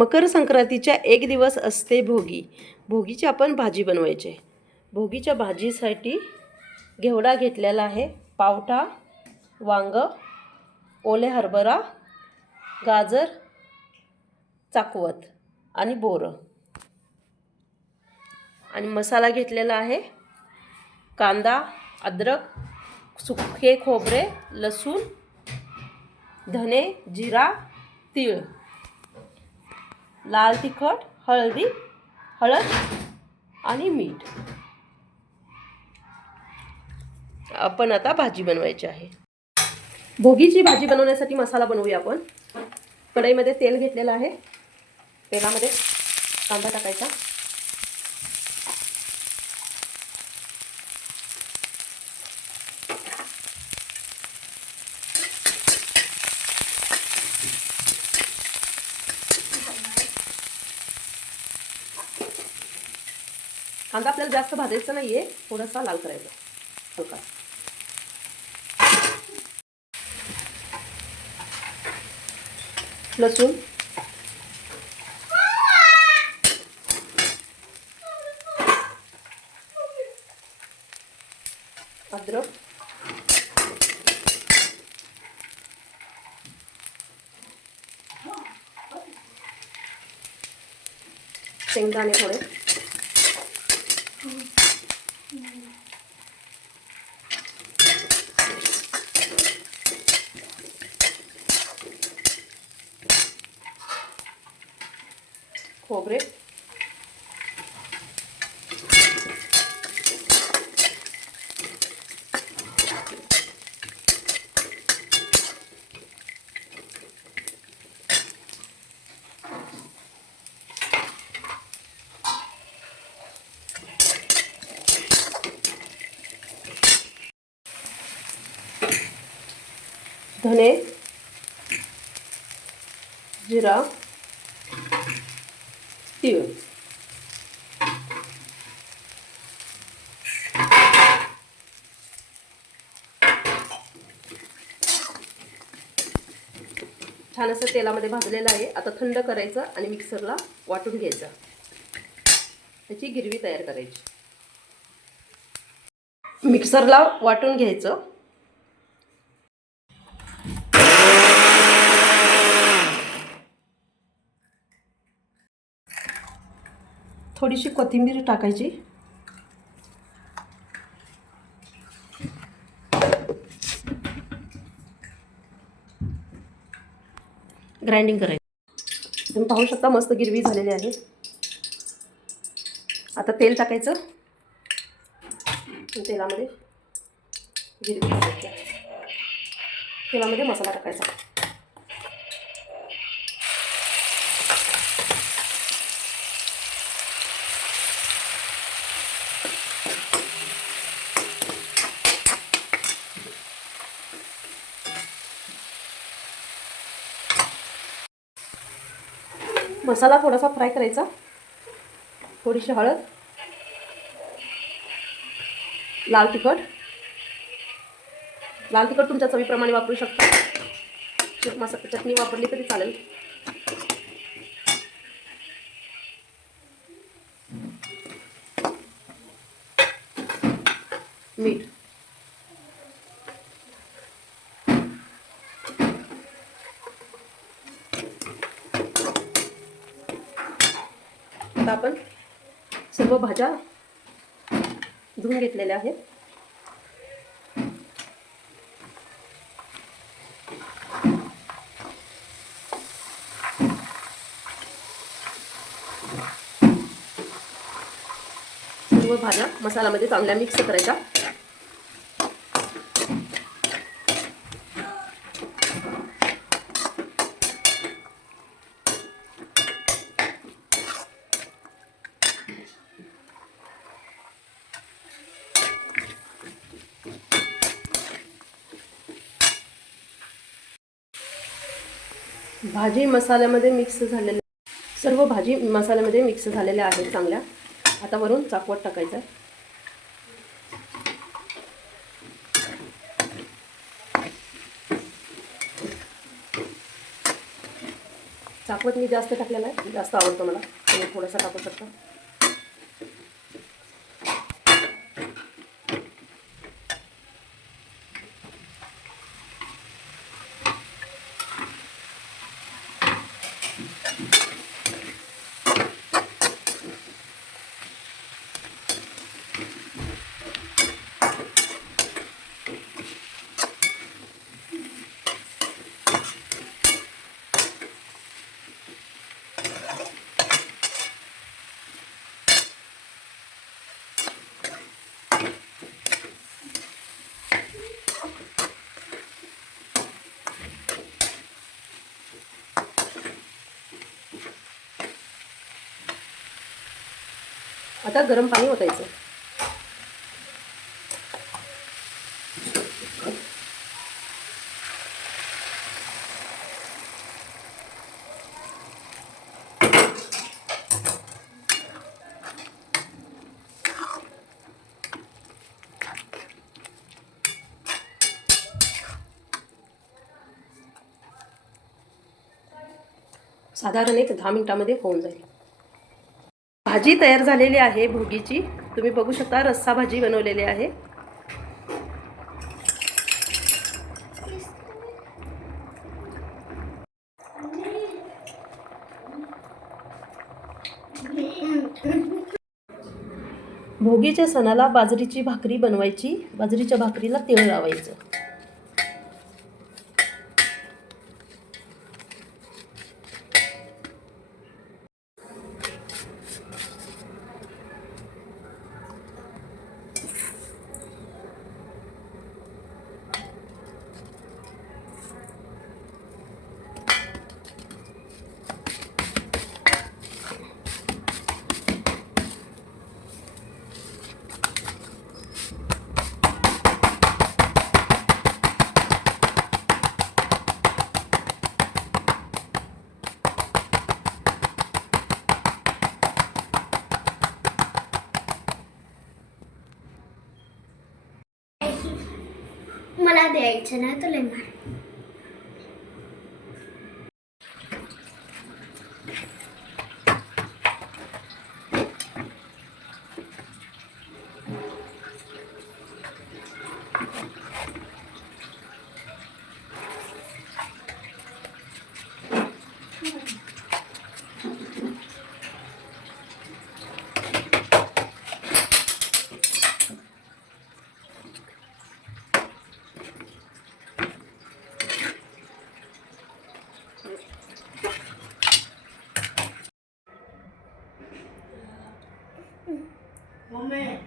मकर संक्रांतीच्या एक दिवस असते भोगी. भोगीची आपण भाजी बनवायची. भोगीच्या भाजीसाठी घेवडा घेतलेला आहे पावटा वांग ओले हरभरा गाजर चाकवत आणि बोरं. आणि मसाला घेतलेला आहे कांदा अद्रक सुके खोबरे लसूण धने जिरा तीळ. लाल तिखट हळदी हळद आणि मीठ. आपण आता भाजी बनवायची आहे. भोगीची भाजी बनवण्यासाठी मसाला बनवूया आपण. कढईमध्ये तेल घेतलेलं आहे. तेलामध्ये कांदा टाकायचा. कांदा आपल्याला जास्त भाजायचा नाही आहे थोडासा लाल करायचा. हलका. लसूण. अद्रक. शेंगदाणे थोडे. खोबरे धने जिरा तीळ. छान असं तेलामध्ये भाजलेलं आहे. आता थंड करायचं आणि मिक्सरला वाटून घ्यायचं. त्याची गिरवी तयार करायची. मिक्सरला वाटून घ्यायचं. थोडीशी कोथिंबीर टाकायची. ग्राइंडिंग करायचं. तुम्ही पाहू शकता मस्त गिरवी झालेली आहे. आता तेल टाकायचं. तेलामध्ये गिरवी. तेलामध्ये मसाला टाकायचा. मसाला थोडासा फ्राय करायचा. थोडीशी हळद. लाल तिखट. लाल तिखट तुमच्या चवीप्रमाणे वापरू शकता. चट मसा चटणी वापरली तरी चालेल. मीठ. आता आपण सर्व भाज्या धुवून घेतलेल्या आहेत. सर्व भाज्या मसाल्यामध्ये चांगल्या मिक्स करायच्या. भाजी मसाल्यामध्ये मिक्स झालेले सर्व भाजी मसाल्यामध्ये मिक्स झालेल्या आहेत चांगल्या. आता वरून चाकवत टाकायचं. आहे चाकवत मी जास्त टाकलेला आहे. जास्त आवडतं मला. तुम्ही थोडासा टाकू शकता. आता गरम पाणी ओतायचं. साधारण एक दहा मिनिटामध्ये होऊन जाईल. भाजी तयार झालेली आहे भोगीची तुम्ही बघू शकता रस्सा भाजी बनवलेली आहे. भोगीच्या सणाला बाजरीची भाकरी बनवायची. बाजरीच्या भाकरीला तेल लावायचं. मला द्यायचं नाही 我们